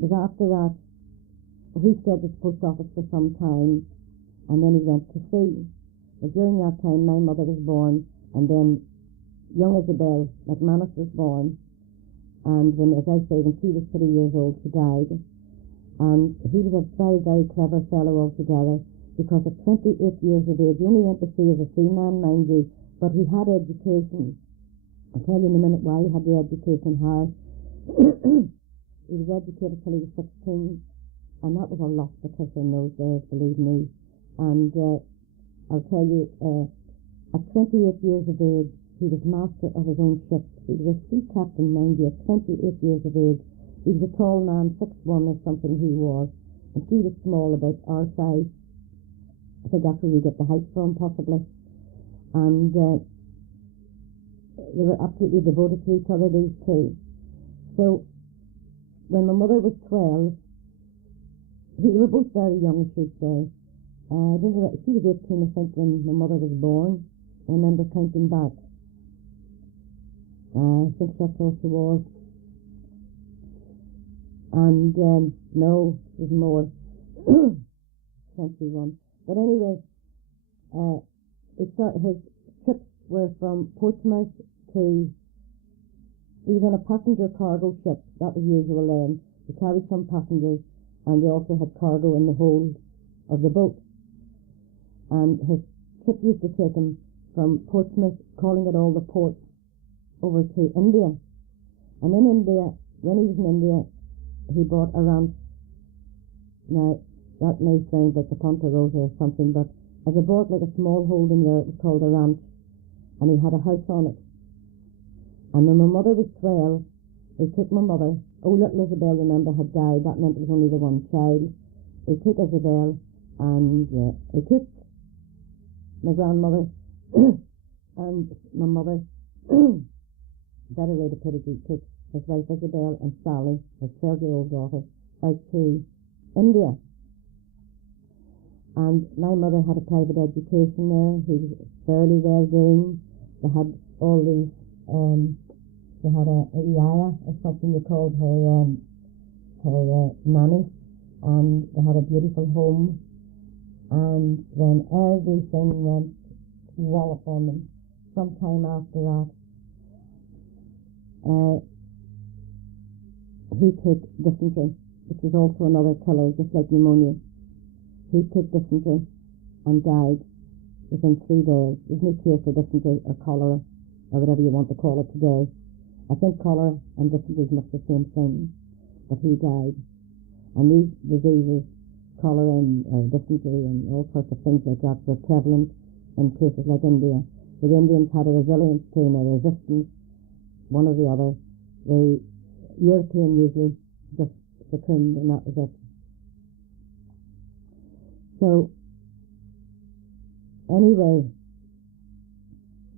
But after that, he stayed at the post office for some time, and then he went to sea. But during that time, my mother was born, and then young Isabel McManus was born. And when, as I say, when she was 3 years old, she died. And he was a very, very clever fellow altogether, because at 28 years of age, he only went to sea as a seaman, mind you, but he had education. I'll tell you in a minute why he had the education high. He was educated till he was 16, and that was a lot for Patricia in those days, believe me. And I'll tell you, at 28 years of age, he was master of his own ship. He was a sea captain, mind you, at 28 years of age. He was a tall man, 6'1" or something he was, and she was small, about our size. I think that's where we get the height from, possibly. And they were absolutely devoted to each other, these two. So, when my mother was 12, they were both very young, I should say. She was 18, I think, when my mother was born. I remember counting back. I think that's all she was. And, no, it was more. 21. But anyway, his trips were from Portsmouth to... He was on a passenger cargo ship. That was usual then. They carried some passengers, and they also had cargo in the hold of the boat. And his trip used to take him from Portsmouth, calling at all the ports, over to India. And in India, when he was in India, he bought a ranch. Now, that may sound like the Ponderosa or something, but as I bought like a small holding there, it was called a ranch, and he had a house on it. And when my mother was 12, he took my mother. Oh, little Isabel, remember, had died. That meant it was only the one child. He took Isabel, and he took my grandmother and my mother. Better way to put it, he took his wife Isabel and Sally, his 12-year-old daughter, out to India. And my mother had a private education there. He was fairly well doing. They had all these, they had a yaya or something they called her nanny, and they had a beautiful home. And then everything went wallop on them. Sometime after that, he took dysentery, which was also another killer, just like pneumonia. He took dysentery and died within 3 days. There's no cure for dysentery or cholera, or whatever you want to call it today. I think cholera and dysentery is much the same thing, but he died. And these diseases, cholera and dysentery and all sorts of things like that, were prevalent in places like India. The Indians had a resilience to them, a resistance, one or the other. The European usually just succumbed, and that was it. So, anyway,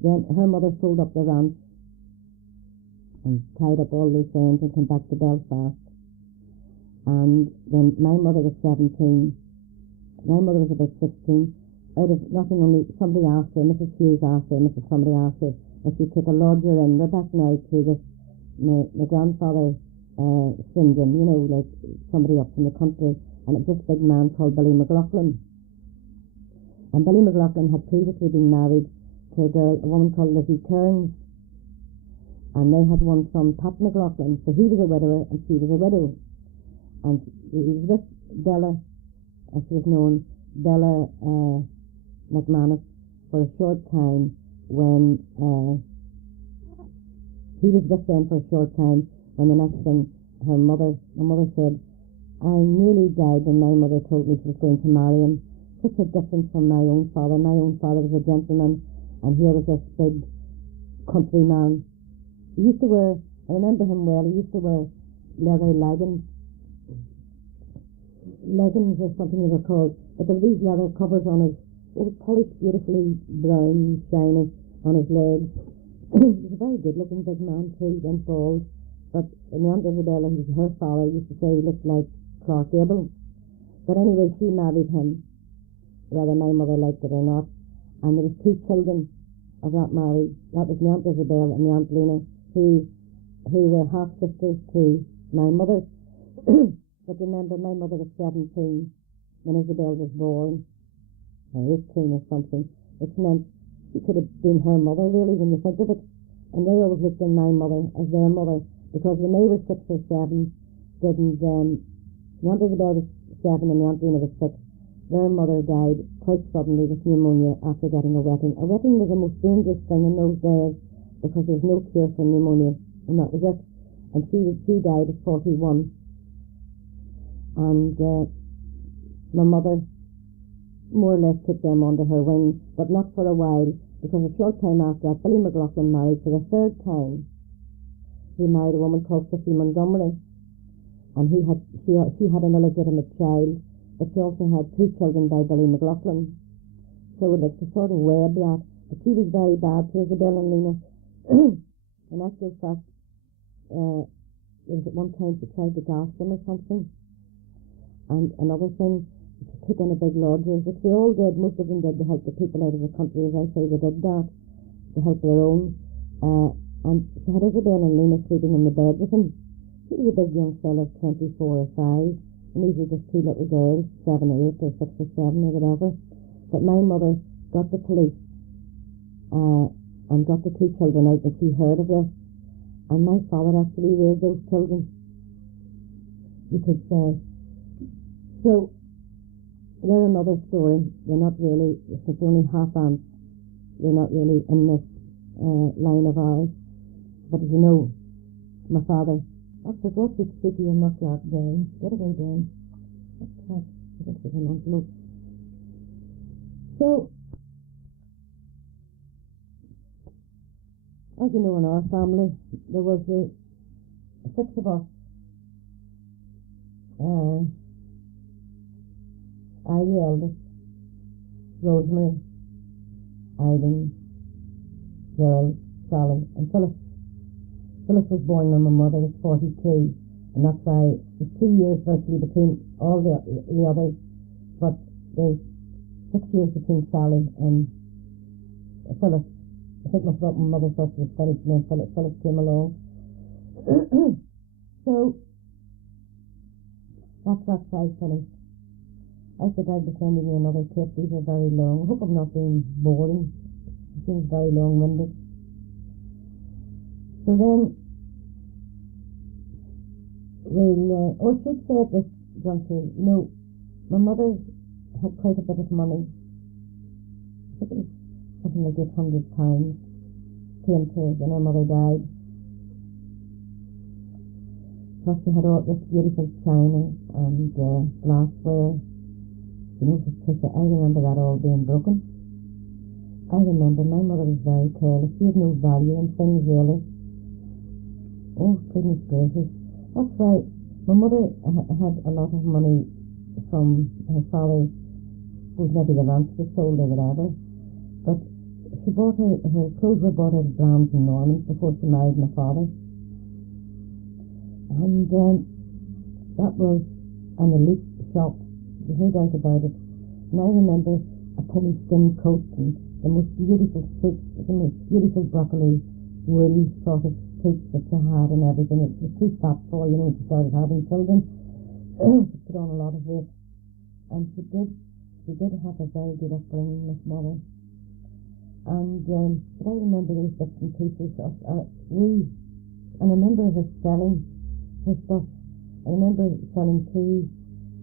then her mother sold up the ranch and tied up all loose ends and came back to Belfast. And when my mother was 17, my mother was about 16, out of nothing, only somebody asked her, Mrs. Hughes asked her, Mrs. somebody asked her, if she took a lodger in. We're back now to this, my grandfather syndrome, you know, like somebody up from the country, and it was this big man called Billy McLaughlin. And Billy McLaughlin had previously been married to a woman called Lizzie Kearns, and they had one son, Pat McLaughlin, so he was a widower and she was a widow. And he was with Bella, as she was known, Bella McManus, for a short time when he was with them for a short time, when the next thing my mother said, I nearly died when my mother told me she was going to marry him. Such a difference from my own father. My own father was a gentleman, and here was this big country man. He used to wear, I remember him well, he used to wear leather leggings or something they were called, but there were these leather covers on his, it was polished beautifully brown, shiny, on his legs. He was a very good looking big man too, he went bald, but my Aunt Isabella, who was her father, used to say he looked like Clark Gable. But anyway, she married him, whether my mother liked it or not, and there was 2 children of that marriage. That was my Aunt Isabel and my Aunt Lena, who were half sisters to my mother. But remember, my mother was 17 when Isabel was born, or 18 or something, which meant she could have been her mother, really, when you think of it. And they always looked on my mother as their mother, because when they were 6 or 7, my Aunt Isabel was 7 and my Aunt Lena was 6, their mother died quite suddenly with pneumonia after getting a wetting. A wetting was the most dangerous thing in those days, because there was no cure for pneumonia, and that was it. And she died at 41. And my mother more or less took them under her wing, but not for a while, because a short time after that, Billy McLaughlin married for the 3rd time. He married a woman called Sophie Montgomery, and she had an illegitimate child, but she also had 2 children by Billy McLaughlin. So like to sort of web that, but she was very bad to Isabel and Lena. In actual fact, it was at one time she tried to gas them or something. And another thing, she took in a big lodger, which they all did, most of them did, to help the people out of the country. As I say, they did that to help their own. And she had Isabel and Lena sleeping in the bed with them. She was a big young fella of 24 or 5, and these were just 2 little girls, 7 or 8 or 6 or 7 or whatever. But my mother got the police and got the 2 children out, and she heard of this. And my father actually raised those children, you could say. So they're another story. They're not really, it's only half aunts. They're not really in this line of ours. But as you know, my father, I forgot which city I'm not that down. Get away down. I think there's an envelope. So, as you know, in our family, there was the 6 of us. I, the eldest, Rosemary, Eileen, Gerald, Sally, and Philip. Philip was born when my mother was 42, and that's why there's 2 years virtually between all the others, but there's 6 years between Sally and Philip. I think my mother thought she was finished, and then Philip came along. So, that's that side finished. I think I'd be sending you another tape. These are very long. I hope I'm not being boring. It seems very long-winded. So then, or should say at this juncture, my mother had quite a bit of money. I think it was something like £800 came to her when her mother died. Plus she had all this beautiful china and glassware. You know, Patricia, I remember that all being broken. I remember my mother was very careless. She had no value in things, really. Oh, goodness gracious. That's right. My mother had a lot of money from her father, who maybe the ranch was sold or whatever. But she bought her clothes were bought out of Browns and Normans before she married my father. And that was an elite shop. There's no doubt about it. And I remember a penny skin coat and the most beautiful suits, the most beautiful broccoli wool sort of suits that she had and everything. It was too fat for, when she started having children. She put on a lot of weight. And she did have a very good upbringing, Miss Mother. And but I remember those bits and pieces of and I remember her selling her stuff. I remember selling 2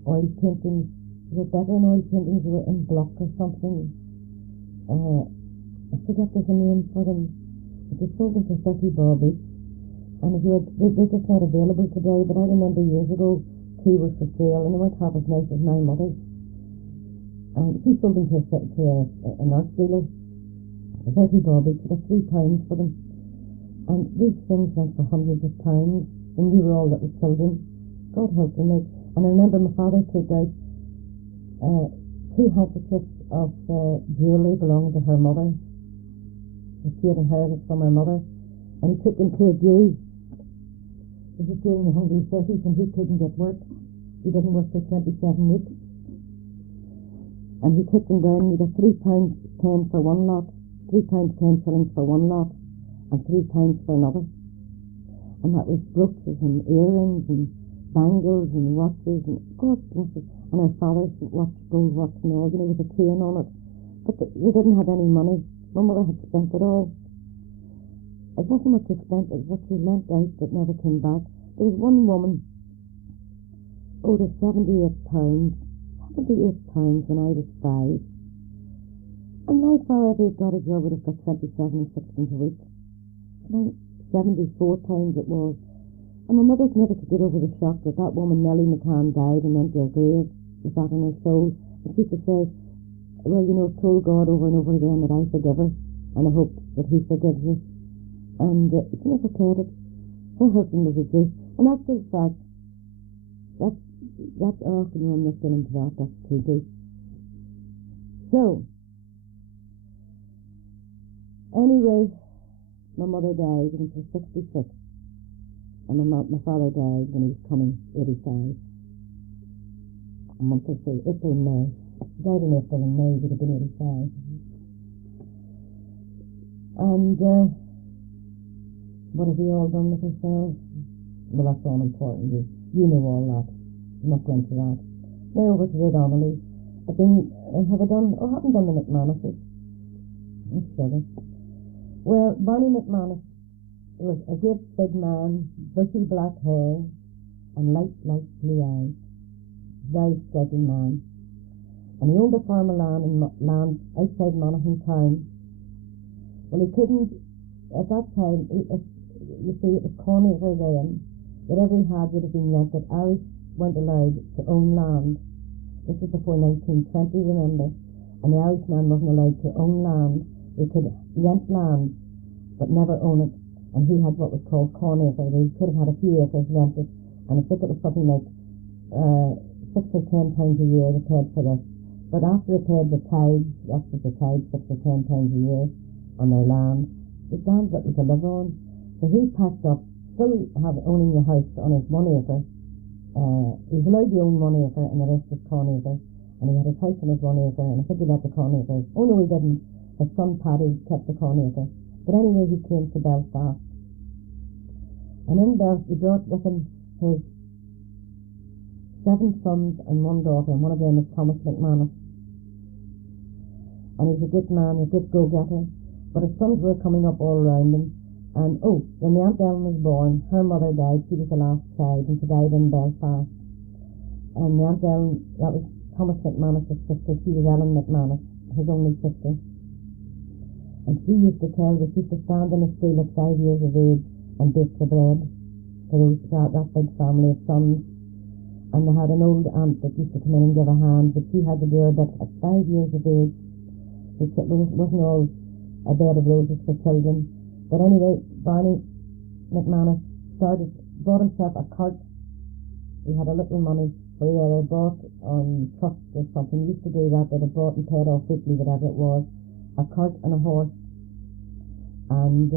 oil paintings. They were better than oil paintings. They were in block or something. I forget there's a name for them. They sold them for 30 bob each. And they're just not available today, but I remember years ago 2 were for sale and they weren't half as nice as my mother's. And she sold them to an art dealer for 30 bob each. She got £3 for them. And these things went for hundreds of pounds when we were all little children. God help them. And I remember my father took out 2 handkerchiefs of jewellery belonging to her mother, that she had inherited from her mother, and he took them to a Jew. This was during the 130s and he couldn't get work. He didn't work for 27 weeks. And he took them down. He got £3.10 for one lot, £3.10 for one lot, and £3 for another. And that was brooches and earrings and bangles and watches, and God bless it. And her father's watch, gold watch and all, with a chain on it. But they didn't have any money. My mother had spent it all. It wasn't what she spent, it was what she lent out that never came back. There was one woman owed her £78 when I was 5. And my father, if he got a job, would have got 27 and 16 a week. Now, £74 it was. And my mother never could get over the shock that that woman, Nellie McCann, died and went to her grave with that in her soul. And she used to say, well, I've told God over and over again that I forgive her, and I hope that he forgives her. And she never cared it. Her husband was a Jew. And that's the fact. That's I'm not getting into that. That's too deep. So, anyway, my mother died when she was 66. And my father died when he was coming 85. A month or so, April and May. He died in April and May, he would have been 85. And what have we all done with ourselves? Well, that's all important. You know all that. I'm not going to that. Now over to the Donnellys. I haven't done the McManuses. I'm sure. Well, Barney McManus was a great big man, bushy black hair, and light blue eyes. Very striking man. And he owned a farm of land outside Monaghan town. Well, he couldn't, at that time, you see, it was Cornacre then. Whatever he had would have been rented. Irish weren't allowed to own land. This was before 1920, remember. And the Irishman wasn't allowed to own land. He could rent land, but never own it. And he had what was called Cornacre, where he could have had a few acres rented. And I think it was something like £6 or £10 a year they paid for this. But after they paid the tithes, that's what the tithes, £6 or £10 a year on their land, the land that was to live on. So he packed up, still owning the house on his 1 acre. He was allowed to own 1 acre and the rest was Cornacre. And he had his house on his 1 acre, and I think he let the Cornacre. Oh no, he didn't. His son Paddy kept the Cornacre. But anyway, he came to Belfast. And in Belfast, he brought with him his 7 sons and 1 daughter, and one of them is Thomas McManus. And he's a good man, a good go-getter. But his sons were coming up all around him. And when the Aunt Ellen was born, her mother died. She was the last child, and she died in Belfast. And the Aunt Ellen, that was Thomas McManus' sister. She was Ellen McManus, his only sister. And she used to tell that she used to stand in a stool at 5 years of age and bake the bread for that big family of sons. And they had an old aunt that used to come in and give a hand, but she had to do her bit at 5 years of age. It wasn't all a bed of roses for children. But anyway, Barney McManus bought himself a cart. He had a little money, or he either bought on trust or something. He used to do that, they'd have bought and paid off weekly, whatever it was, a cart and a horse. And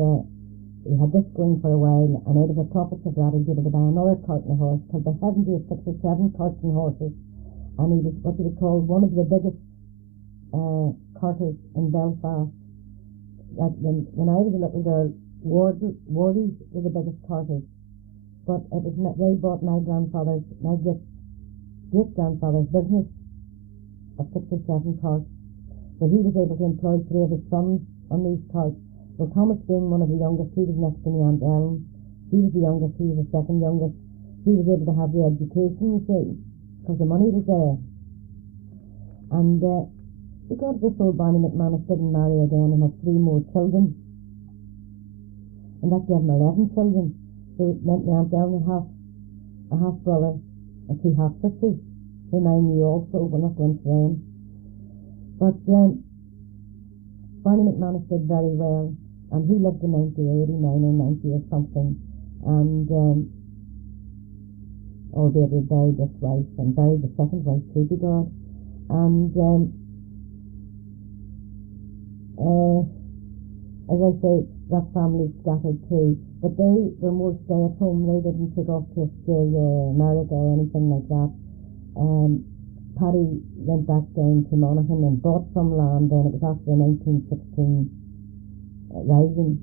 he had this going for a while, and out of the profits of that he was able to buy another cart and a horse, because they hadn't 6 or 7 carts and horses. And he was what you would call one of the biggest carters in Belfast. That when I was a little girl, Wardies were the biggest carters. But they bought my great-grandfather's business of 6 or 7 carts. But he was able to employ 3 of his sons on these carts. Well, Thomas being one of the youngest, he was next to me Aunt Ellen. He was the youngest, he was the second youngest. He was able to have the education, you see, because the money was there. And because this old Barney McManus didn't marry again and had 3 more children, and that gave him 11 children. So it meant my Aunt Ellen a half brother and 2 half sisters, whom I knew also, we're not going to them. But Barney McManus did very well, and he lived to 90 or 89 or 90 or something, and albeit he buried this wife and buried the second wife too, be God. And as I say, that family scattered too, but they were more stay at home. They didn't take off to Australia or America or anything like that. Paddy went back down to Monaghan and bought some land then. It was after the 1916 rising,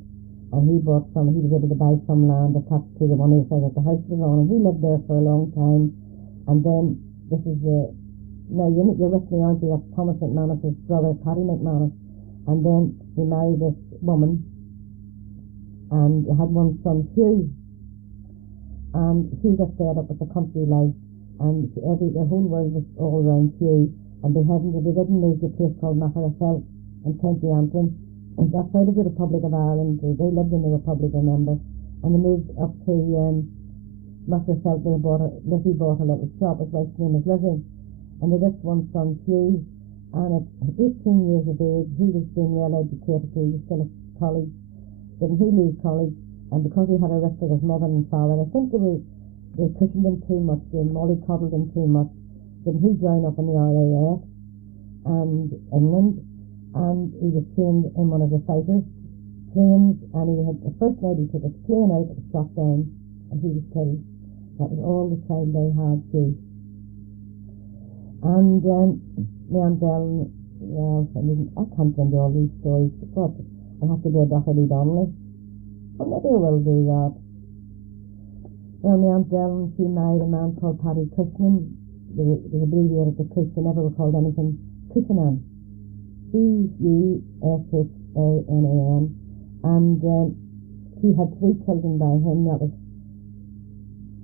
and he was able to buy some land attached to the one he said that the house was on, and he lived there for a long time. And then, this is now you're with me, aren't you? That's Thomas McManus's brother, Paddy McManus. And then he married this woman, and had one son, Hugh. And Hugh got fed up with the country life, and the whole world was all around Hugh, and they didn't move to a place called Maharafelt in County Antrim, and that's out of the Republic of Ireland. They lived in the Republic, remember, and they moved up to Maharafelt, where Lizzie bought a little shop. His wife's name is Lizzie, and they just one son, Hugh, and at 18 years of age, he was being well educated. He was still at college. Didn't he leave college? And because he had a rift with his mother and father, I think they cushioned him too much, they mollycoddled him too much. Didn't he join up in the RAF and England, and he was trained in one of the fighter planes, and the first night he took his plane out, it was shot down, and he was killed. That was all the child they had, too. And me and Ellen, well, I can't go into all these stories, but I'll have to do a Doherty Donnelly. Well, maybe I will do that. Well, my Aunt Ellen, she married a man called Paddy Cushnan. They abbreviated the Cush. They never were called anything Cushnan. Cushnan. And he had 3 children by him. That was,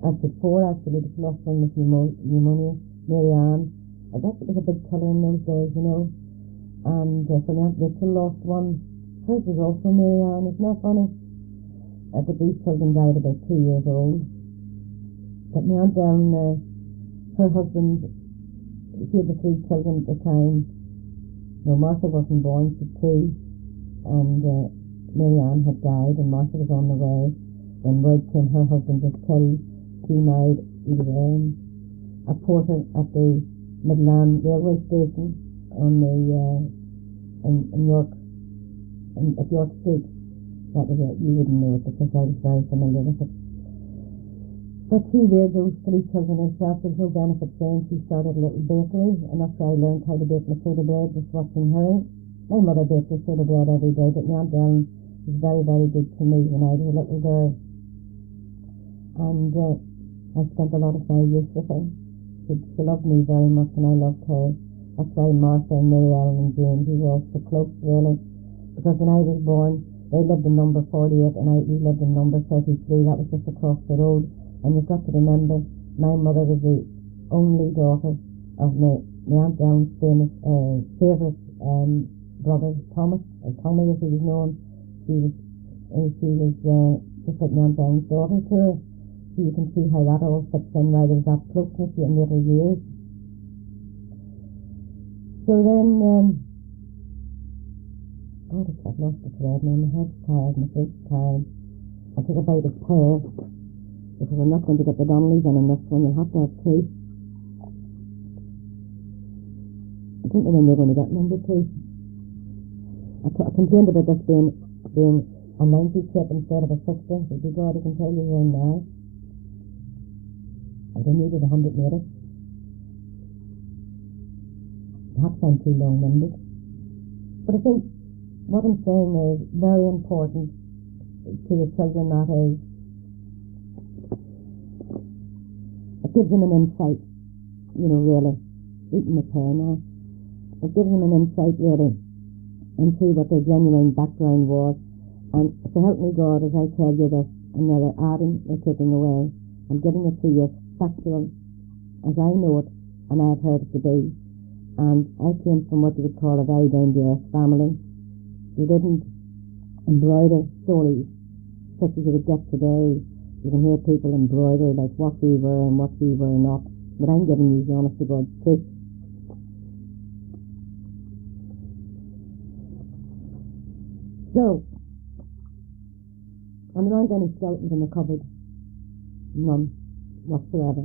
actually 4 actually, but the last one was pneumonia, Mary Ann. That was a big killer in those days, you know. And so my Aunt Rachel lost one. Hers was also Mary Ann. Isn't that funny? But these children died about 2 years old. But my Aunt Ellen, her husband, she had the 3 children at the time. No, Martha wasn't born, she was 2. And Mary Ann had died, and Martha was on the way. When word came her husband was killed, she married a porter at the Midland Railway Station on the in York, at York Street. That was it. You wouldn't know it because I was very familiar with it. But she reared those 3 children herself. There was no benefit saying. She started a little bakery, and that's where I learned how to bake my soda bread, just watching her. My mother baked her soda bread every day, but my Aunt Ellen was very, very good to me when I was a little girl. And I spent a lot of my youth with her. She loved me very much, and I loved her. That's why Martha and Mary Ellen and James, we were all so close, really. Because when I was born, they lived in number 48 and we lived in number 33. That was just across the road. And you've got to remember, my mother was the only daughter of my Aunt Ellen's famous favourite brother, Thomas, or Tommy as he was known. She was just like my Aunt Ellen's daughter to her. So you can see how that all fits in, why there was that closeness in later years. So then, I've lost the thread now. My head's tired, my throat's tired. I'll take a bite of pear, because I'm not going to get the Donnellys in on this one. You'll have to have 2. I don't know when you're going to get number 2. I complained about this being a 90 chip instead of a 60. But be God, I can tell you here now. I don't need it 100 meters. Perhaps I'm too long-winded. But I think what I'm saying is very important to the children that age. It gives them an insight, really. Eating the pear now. It gives them an insight, really, into what their genuine background was. And so help me God as I tell you this, and neither adding or taking away. I'm giving it to you factual, as I know it, and I have heard it to be. And I came from what you would call a very down-to-earth family. We didn't embroider stories such as you would get today. You can hear people embroider like what we were and what we were not. But I'm giving you the honest to God's truth. So, and there aren't any skeletons in the cupboard. None whatsoever.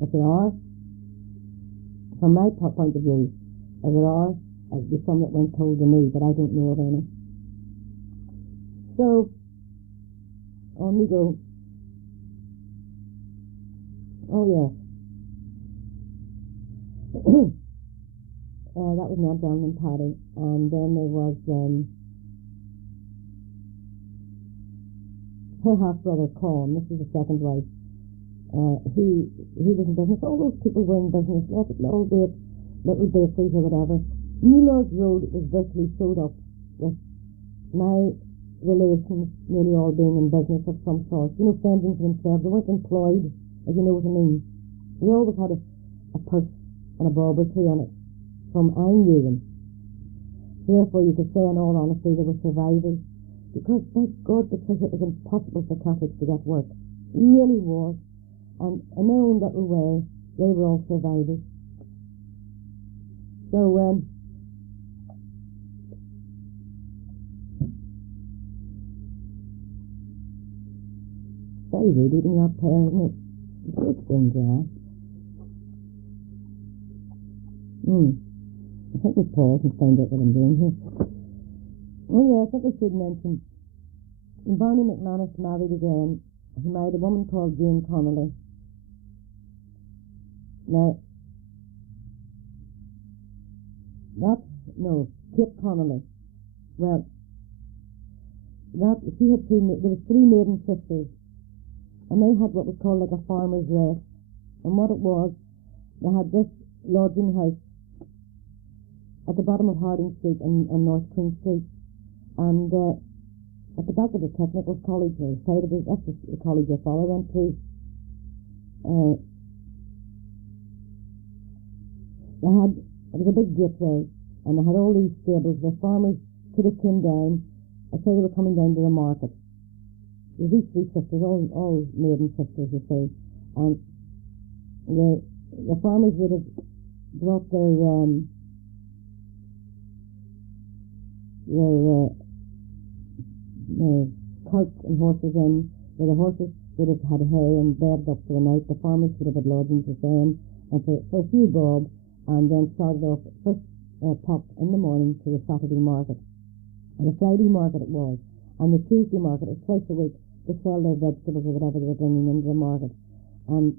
If there are, from my point of view, if there are, there's some that weren't told to me, but I don't know of any. So, on we go. Oh, yes. That was Aunt Ellen and Paddy. And then there was her half-brother, Con, this is the second wife, he was in business. All those people were in business, little bakeries or whatever. New Lords Road was virtually filled up with my relations nearly all being in business of some sort. Fending for themselves. They weren't employed, if you know what I mean. We always had a purse and a bob or two on it from I knew them. So therefore you could say in all honesty they were survivors. Because, thank God, because it was impossible for Catholics to get work. It really was. And in their own little way, they were all survivors. So, very rude eating that pear, isn't it? It's going dry. I think we'll pause and find out what I'm doing here. Oh yeah, I think I should mention, when Barney McManus married again, he married a woman called Jane Connolly. Now, Kate Connolly. Well, she had there was three maiden sisters, and they had what was called like a farmer's rest. And what it was, they had this lodging house at the bottom of Harding Street on North Queen Street, and at the back of the Technical College, or the side of it, that's the college your father went to. It was a big gateway, and they had all these stables where farmers could have came down. I say they were coming down to the market. There were these three sisters, all maiden sisters, you see, and the farmers would have brought their carts and horses in, where the horses would have had hay and bedded up for the night. The farmers would have had lodgings the same, and for a few bob, and then started off first pop in the morning to the Saturday market. And the Friday market it was, and the Tuesday market it was twice a week to sell their vegetables or whatever they were bringing into the market. And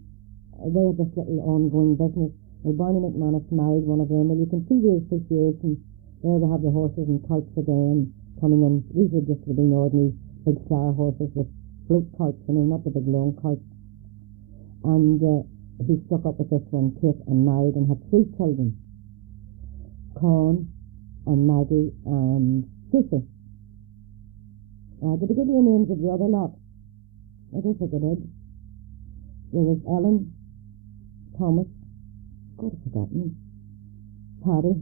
they had this little ongoing business. Well, Barney McManus married one of them, and you can see the association. There we have the horses and carts again coming in. These were just the ordinary big flower horses with float carts, not the big long carts. And he stuck up with this one, Kate, and married and had three children, Con and Maggie and Susie. Did I give you the names of the other lot? I don't think I did. There was Ellen, Thomas, God, I've forgotten them, Paddy,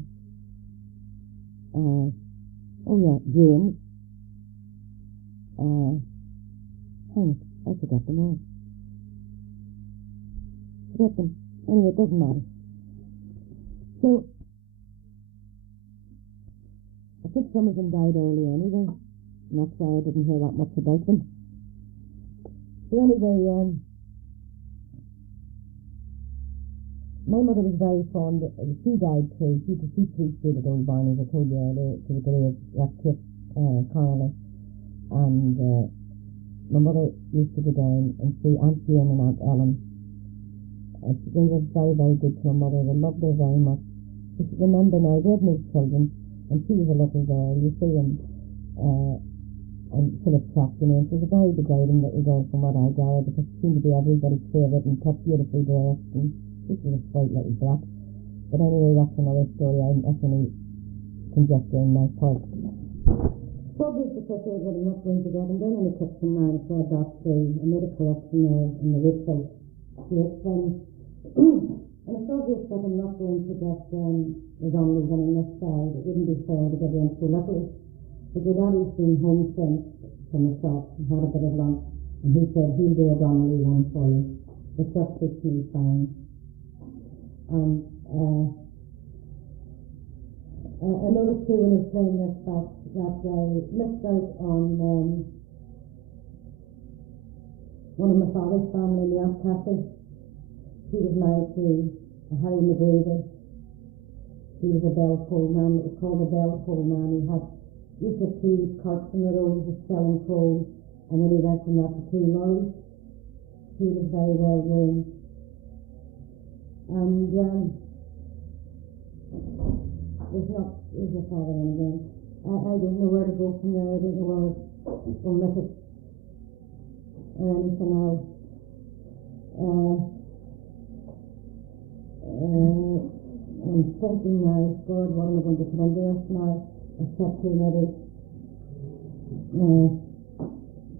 James, I forgot them all. Forget them. Anyway, it doesn't matter. So, I think some of them died early anyway, and that's why I didn't hear that much about them. So anyway, my mother was very fond, she died too, she preached at old Barney, as I told you earlier, to the grave, that Kate Connolly, and my mother used to go down and see Aunt Jane and Aunt Ellen. They were very, very good to my mother. They loved her very much. She should remember now, they had no children, and she was a little girl, you see, and Philip Chapman, and she was a very beguiling little girl from what I gathered, because she seemed to be everybody's favourite and kept beautifully dressed, and she was a sweet little brat. But anyway, that's another story. That's only conjecture on my part. Well, this is what I'm not going to get. I'm down in the kitchen now, and I said that through. I made a correction there in the Rachel thing. And it's obvious that I'm not going to get the Donnellys in on this side. It wouldn't be fair to get in so little. But your daddy's been home since from the shop and had a bit of lunch, and he said he'll do a Donnelly one for you. It just fits me fine. And I noticed too when I was playing this back that I missed out on one of my father's family, my Aunt Cathy. He was married to Harry McGreevy. He was a bell pull man. It was called a bell pull man. He used to have 2 carts in the road just selling coal, and then he went from that to 2 lorries. He was very well groomed. And there's your father in again. I don't know where to go from there. I don't know where to omit it. or anything else. I'm thinking now, God, what am I going to put into this now? Except to maybe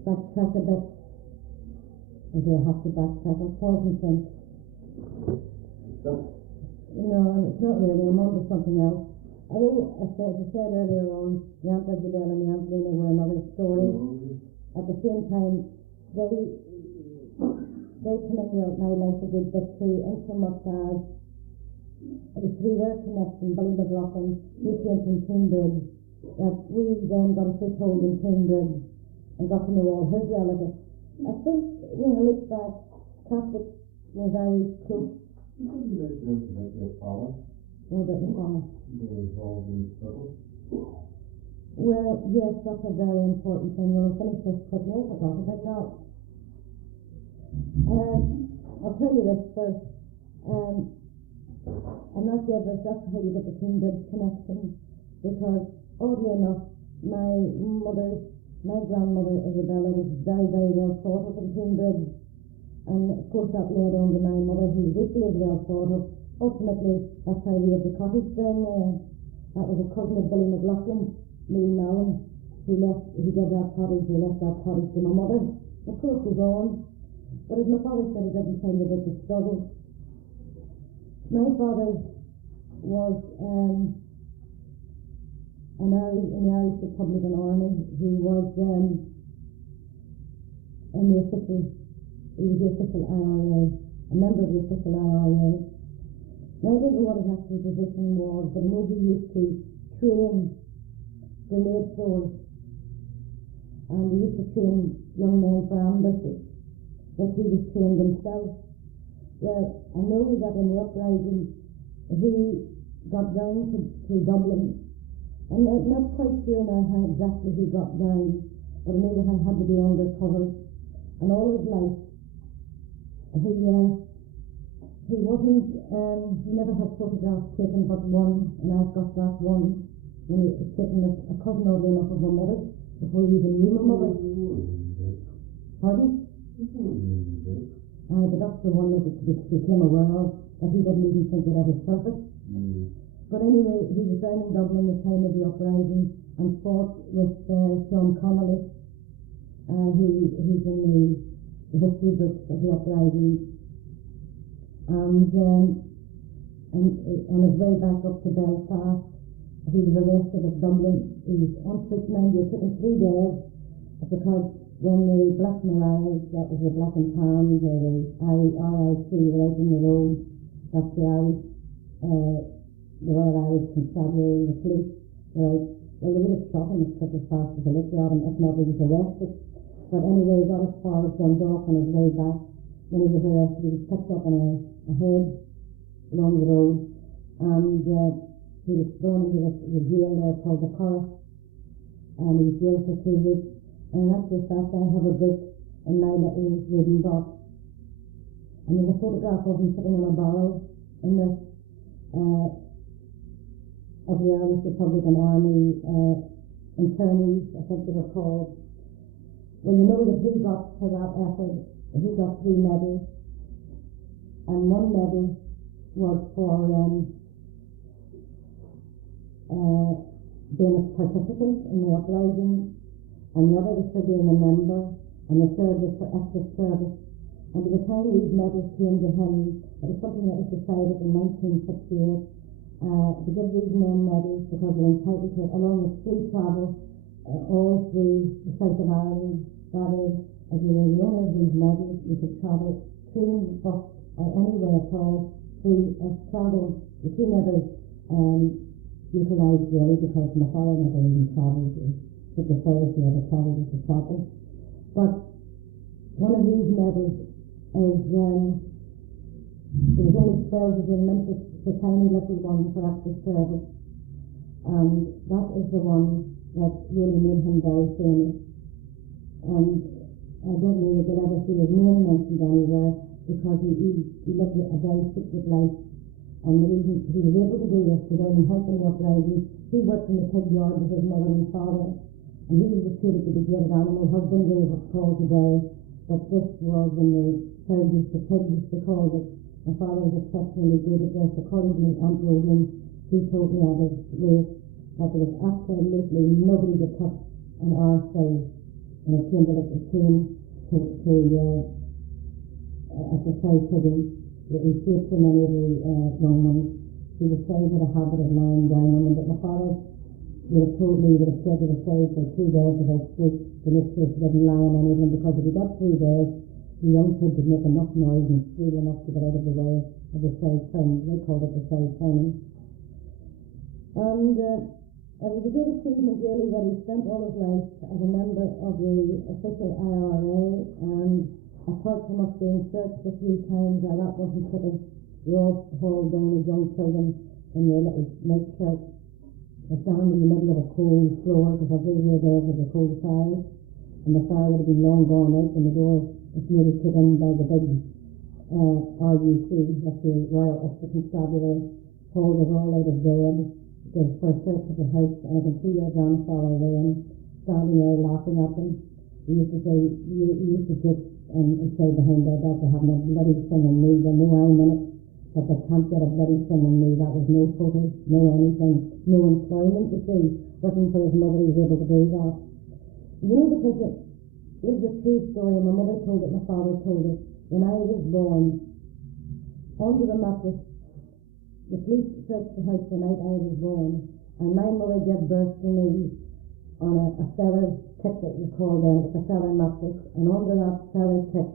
backtrack a bit. I do have to backtrack. I'm pausing things. No, it's not really. I'm on to something else. Although, as I said earlier on, the Aunt Isabel and the Aunt Lena were another story. At the same time, they come into my life a good bit too, in so much as it was through their connection, Billy McLaughlin, he came from Toonbridge, that we then got a foothold in Toonbridge and got to know all his relatives. I think when I look back, Catholics were very close. You couldn't mention about your father. What about my father? You were involved in the struggle. Well, yes, that's a very important thing. We'll finish this quickly. I forgot about that. I'll tell you this first. I'm not sure if that's how you get the Toonbridge connection, because oddly enough, my grandmother Isabella was very, very well thought of in Toonbridge, and of course that led on to my mother, who was equally well thought of. Ultimately, that's how we had the cottage down there. That was a cousin of Billy McLaughlin, Neil Mallon, who left that cottage to my mother. Of course, was on. But as my father said, it didn't sound about the struggle. My father was in the Irish Republican Army. He was he was the official IRA, a member of the official IRA. Now, I don't know what his actual position was, but I know he used to train grenade throwers, and he used to train young men for ambushes, like he was trained himself. Well, I know that in the uprising, he got down to Dublin, and I'm not quite sure now how exactly he got down, but I know that he had to be undercover, and all his life, he never had photographs taken but one, and I've got that one, when he was taken with a cousin oddly enough of my mother, before he even knew my mother. Pardon? But that's the one that he became aware of, that he didn't even think would ever surface. But anyway, he was down in Dublin at the time of the uprising and fought with Sean Connolly. He's in the history books of the uprising. And on his way back up to Belfast, he was arrested at Dublin. He was on foot, mind you. It took him 3 days, because when the Black Mariahs, that was the Black and Tans, or the RIC, were out in the road, that's the Irish, the Royal Irish Constabulary, the police, right? Well, they would have shot him as quick as fast as they looked at him, if not he was arrested. But anyway, he got as far as Dundalk on his way back. When he was arrested, he was picked up in a hedge along the road, and he was thrown into the jail there called the Curragh, and he was jailed for 2 weeks. And in actual fact, I have a book in my little reading box, and there's a photograph of him sitting on a barrel in this of the Irish Republican Army internees, I think they were called. Well, you know that he got, for that effort, he got 3 medals, and one medal was for being a participant in the uprising, and the other was for being a member, and the third was for active service. And by the time these medals came to him, it was something that was decided in 1968 to give these men medals because they're entitled to it, along with free travel all through the south of Ireland. That is, if you were the owner of these medals, you could travel train, bus, or any way at all free of travel, which he never utilised really, because my father never even travelled. Took the furthest he ever travelled was the chapel. But one of these medals is, there was only 12 of them, meant it's a tiny little one for active service, and that is the one that really made him very famous. And I don't know if you'll ever see his name mentioned anywhere, because he lived a very secret life, and the reason he was able to do this, to go and help in the uprising, he worked in the pig yard with his mother and father, and he was reputed to be great animal husbandry, as it's called today. but this was in the 30s, the pig used to call it. My father was exceptionally good at this. According to my Aunt Roland, he told me at his wake that there was absolutely nobody to touch on our side when it came to exercise pigging. We saved so many of the young ones. He was very had a habit of lying down on them, but my father would have told me, he would have stayed to the side for 2 days without sleep to make sure she didn't lie on any of them, because if he got 3 days, the young kid could make enough noise and squeal enough to get out of the way of the side turning. They called it the side turning. And it was a great achievement really that he spent all his life as a member of the official IRA, and apart from us being searched a few times, that wasn't pretty. We all hauled down as young children in your little night shirt, down in the middle of a cold floor, because these were the days of the coal fires, and the fire would have been long gone out and the door was nearly put in by the big RUC, that's the Royal Ulster Constabulary, hauled us all out of bed for a search of the house, and I can see your grandfather then standing there laughing at them. We used to joke and say behind their back, they're having a bloody singing me, they know I'm in it, but they can't get a bloody singing me. That was no photo, no anything, no employment, you see. Working for his mother, he was able to do that. You know, because it was a true story, and my mother told it, my father told it. When I was born, under the mattress, the police searched the house the night I was born, and my mother gave birth to me on a feather tick that was called then. It was a feather mattress, and under that feather tick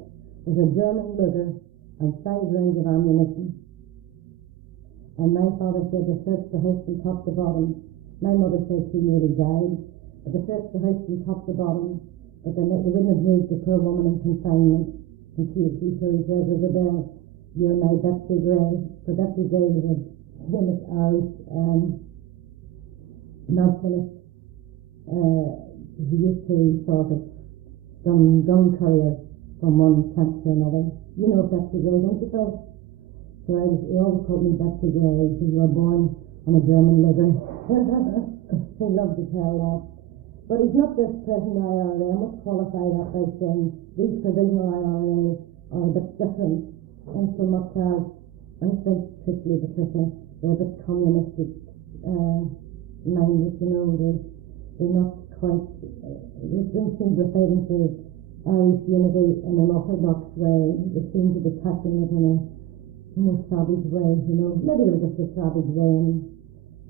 was a German Luger and 5 rounds of ammunition. And my father said they searched the house from top to bottom. My mother said she nearly died, but they searched the house from top to bottom, but they wouldn't have moved the poor woman in confinement. And she says, Isabel, you're my Betsy Gray. So Betsy Gray was a famous Irish nationalist who used to sort of gun courier from one camp to another. You know Betsy Gray, don't you, Phil? So he always called me Betsy Gray, because you were born on a German Luger. He loved to tell that. But he's not this present IRA. I must qualify that by saying these provisional IRA are a bit different, in so much as, I think, truthfully, Patricia, they're a bit communistic minded, you know. They're not quite, they don't seem to be fighting for Irish unity in an orthodox way. They seem to be tackling it in a more savage way, you know. Maybe they were just a savage way, and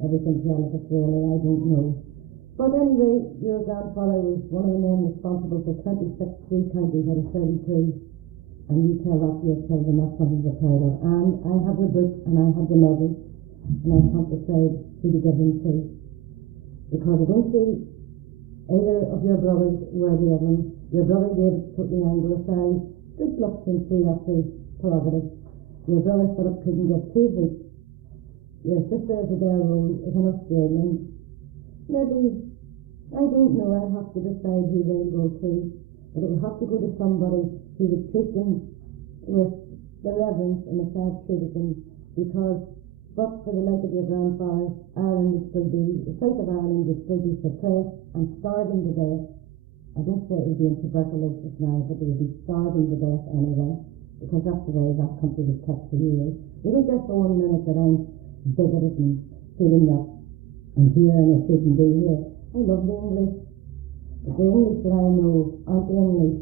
everything's relative, really, I don't know. But anyway, your grandfather was one of the men responsible for 26 free counties out of 32, and you tell that to your children, that's something to be proud of. And I had the book, and I had the medal, and I can't decide who to give them to, because I don't see either of your brothers worthy of them. Your brother David totally anglicised. Good luck to him too, that's his prerogative. Your brother Philip couldn't get 2 books. Your sister Isabel Rose is an Australian. Maybe, I don't know, I'll have to decide who they'll go to, but it will have to go to somebody who would treat them with the reverence in which I've treated them, because but for the like of your grandfather, Ireland would still be, the south of Ireland would still be suppressed and starving to death. I don't say it would be in tuberculosis now, but they would be starving to death anyway, because that's the way that country was kept for years. You don't get for 1 minute that I'm bigoted and feeling that I'm here and I shouldn't be here. I love the English, but the English that I know aren't the English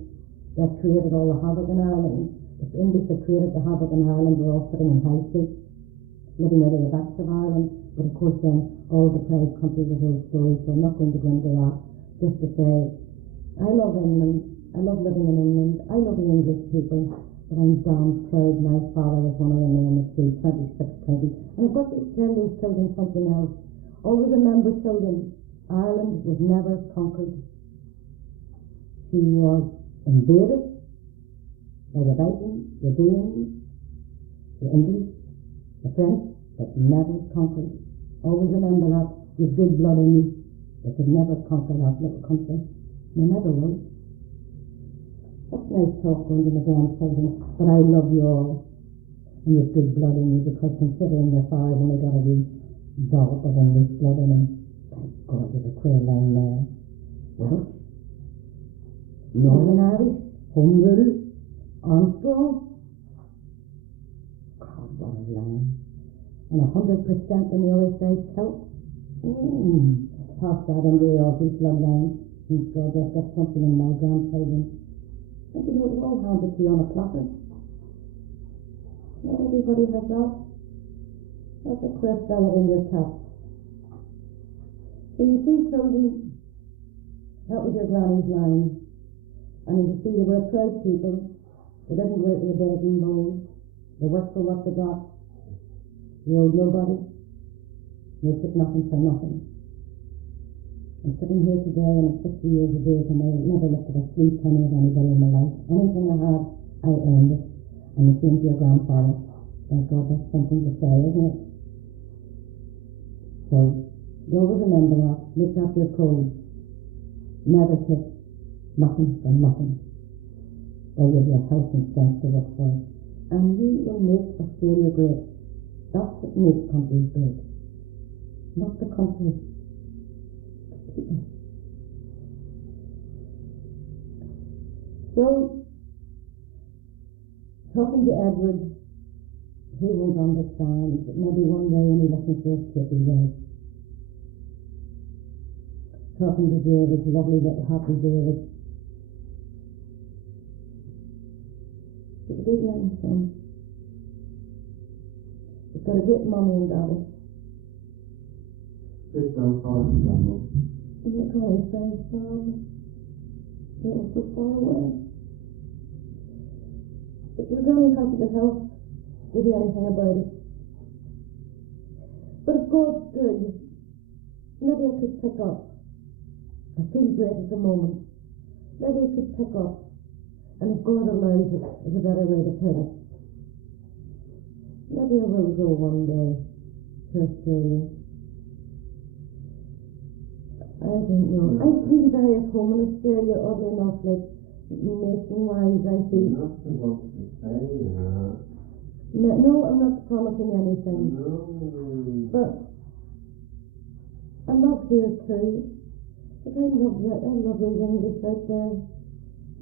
that created all the havoc in Ireland. If the English that created the havoc in Ireland were all sitting in high seats, living out of the backs of Ireland, but of course then all the proud countries are those stories, so I'm not going to go into that. Just to say, I love England, I love living in England, I love the English people, but I'm damn proud my father was one of the men that see 26 counties. And I've got to tell those children something else. Always remember, children, Ireland was never conquered. She was invaded by the Vikings, the Danes, the English, the French, but never conquered. Always remember that. With good blood in you, they could never conquer that little country. They never will. That's nice talk going to my grandchildren, but I love you all, and you've good blood in you, because considering your father's only got a wee dollop of English blood in him, thank God, there's a queer line there. Welsh, Northern Irish, Home rule, Armstrong, God, what a line. And 100% on the other side, Celt. Pass that into the Aussies bloodline. And God, they've got something in my grandchildren. And you know, it's all handed to you on a platter. Not everybody has that. That's a clear fella in your cap. So you see, children, that was your granny's line. And you see, they were a proud people. They didn't go out with a begging bowl. They worked for what they got. They owed nobody. They took nothing for nothing. I'm sitting here today and I'm 60 years of age and I've never lifted a sweet penny of anybody in my life. Anything I had, I earned it. And the same to your grandfather. Thank God, that's something to say, isn't it? So, you always remember that. Make that your code. Never take nothing for nothing. While you have your health and strength to work for it. And you will make Australia great. That's what makes countries great. Not the country. The people. So, talking to Edward, he won't understand, but maybe one day when he listens to this tape he will. Talking to David, lovely little happy David. It's a good little son. He's got a great mummy and daddy. Great grandfather and grandmother. And your granny's very sad. They're all so far away. But your granny hasn't the health to do anything about it. But if God's good, maybe I could pick up. I feel great at the moment. Maybe I could pick up. And if God allows it, is a better way to put it. Maybe I will go one day to Australia. I don't know. I feel very at home in Australia, oddly enough, like nation-wise, I feel. You're not supposed to say that. No, I'm not promising anything. No. But I love here too. Like I love that. I love those English out there.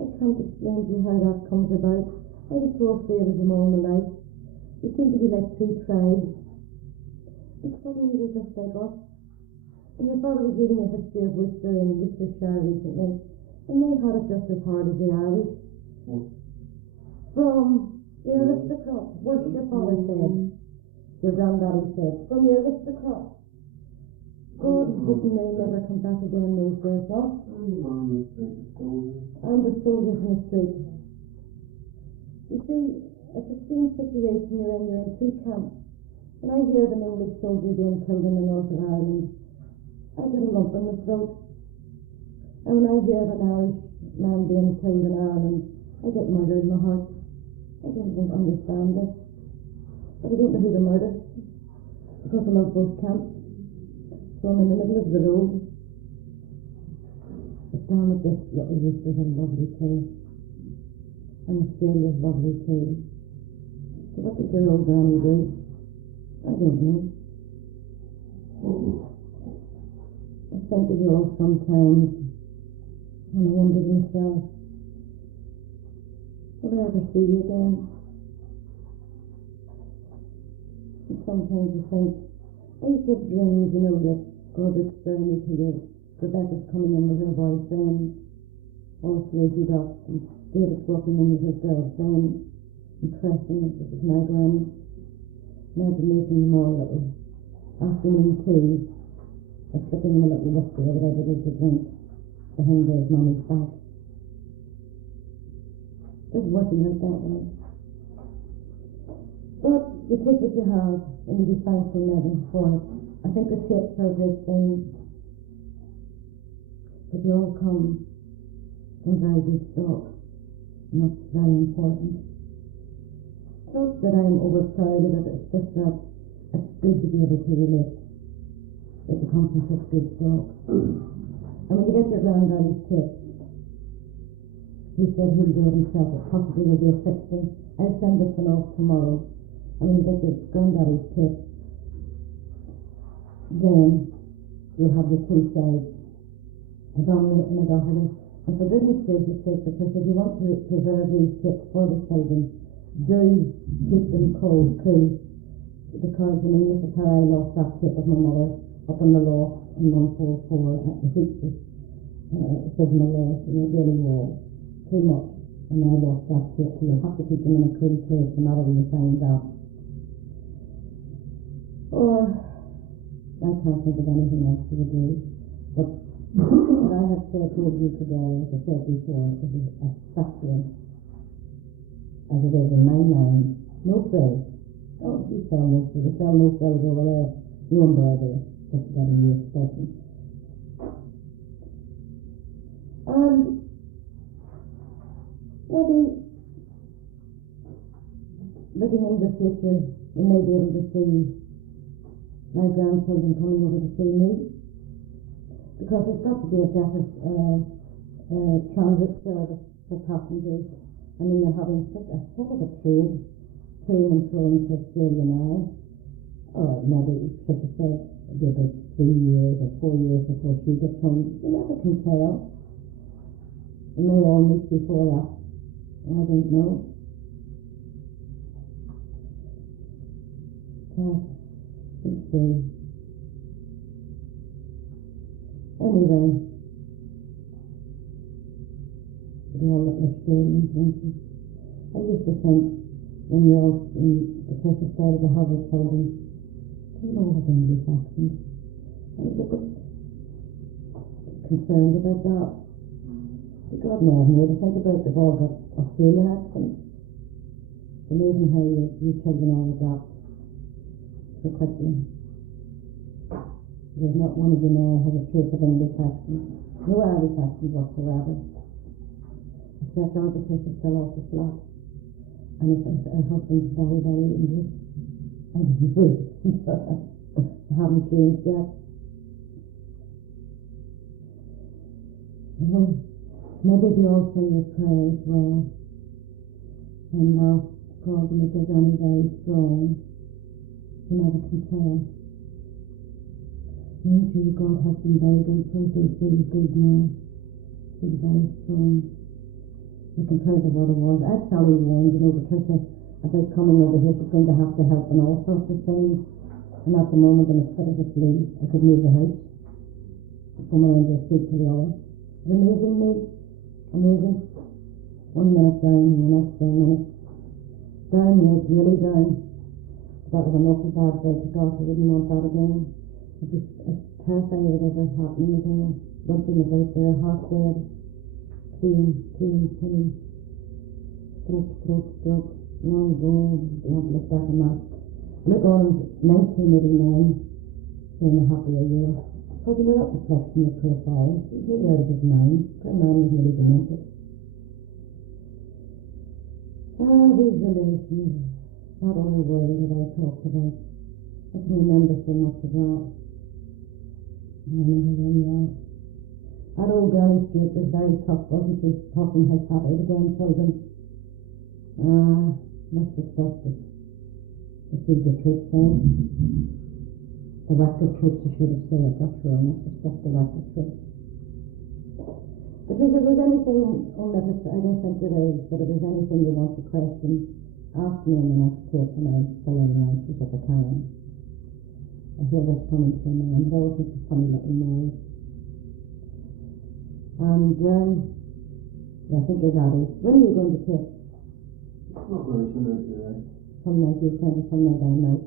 I can't explain to you how that comes about. I was so afraid of them all my life. They seem to be like two tribes. And suddenly they're just like us. And your father was reading a history of Worcester and Worcestershire recently, and they had it just as hard as the Irish. From the aristocrats, what your father said, your granddaddy said, from the aristocrats. God hoping they never come back again those days, what? And the soldiers in the street. You see, it's a strange situation you're in two camps. When I hear of an English soldier being killed in the north of Ireland, I get a lump in my throat. And when I hear of an Irish man being killed in Ireland, I get murdered in my heart. I don't understand this. But I don't know who to murder. Because I love both camps. So I'm in the middle of the road. But down at this little Worcester's a lovely place. And Australia's lovely too. So what did your old granny do? I don't know. I think of you all sometimes, and I wonder to myself, will I ever see you again? And sometimes I think, I used to have dreams, you know, that God would spare me to Rebecca's coming in with her boyfriend, all flaky up, and David's walking in with his girlfriend, and pressing it, this is my granny. And I've been making them all little afternoon tea, or slipping them a little whiskey or whatever it is to drink behind his mummy's back. It's working out that way. But you take what you have and you be thankful never for it. I think the tapes are a great thing. But you all come from very good stock. And that's very important. It's not that I'm overproud of it, it's just that it's good to be able to relate. That you come from such good stock. And when you get your granddaddy's tip, he said he'll do it himself. It possibly will be a 60. I'll send this one off tomorrow. And when you get your granddaddy's tip, then you'll have the two sides. A Dominic and a Doherty. And for goodness gracious sake, because if you want to preserve these ships for the children, do keep them cool. Because I mean, this is how I lost that ship with my mother up in the loft in 144 at the heat was sizzling there, really was too much. And I lost that ship, so you have to keep them in a cool place no matter where you find that. Or I can't think of anything else you would do. But what I have told you today, as I said before, is as factual as it is in my mind. No frills. Don't you sell no frills. Sell no frills over there. You embroider, just getting the expression. And maybe looking into the future, we may be able to see my grandchildren coming over to see me. Because there's got to be a better transit service for passengers. I mean, you're having such a hell of a trade to and froing to Australia now. Or maybe, as I said, it'll be about 3 years or 4 years before she gets home. You never can tell. We may all meet before that. I don't know. But we'll see. Anyway, we all look Australians, don't you? I used to think when Patricia started to have her children, they all have English accents. I was a bit concerned about that. But God knows more to think about, they've all got Australian accents. It's amazing how your children all adapt so quickly. There's not one of you now has a trace of English accent. No Irish accent whatsoever. Except our Patricia's still awful flat. And her husband's very, very English. I don't know. I haven't changed yet. So, maybe if you all say your prayers well, and now God will make us only very strong. You never can tell. Thank you, God has been very good for us. He's good now. He's very strong. You compare to what it was. I'd Sally warned, Patricia, about coming over here. She's going to have to help in all sorts of things. And at the moment, I'm as fit as a flea. I could move the house from one end of the street to the other. It's amazing, mate. Amazing. 1 minute down, the next minute. Down, mate, really down. That was an awful bad break. God, I wouldn't want that again. It was as terrifying as it ever happened again. Rumping about there, half dead, clean, stroke, long gone, want to look back on that. Look on 1989, saying a happier year. Because that reflection of poor father, he's really out of his mind. Poor man was really demented. These relations, that other world that I talked about, I can remember so much of that. That old Granny Stewart was very tough, wasn't she? Talking his hat out again, children. That's disgusting. To see the troops there. The elected troops, I should have said. That's wrong. That's just the elected troops. But if there's anything, I don't think there is, but if there's anything you want to question, ask me in the next tape and I'll fill in the answers if I can. I hear this coming to me, and it always makes a funny little noise. And I think you're daddy. When are you going to take? Not really, some night you're right. Some night you send, some night I'm out.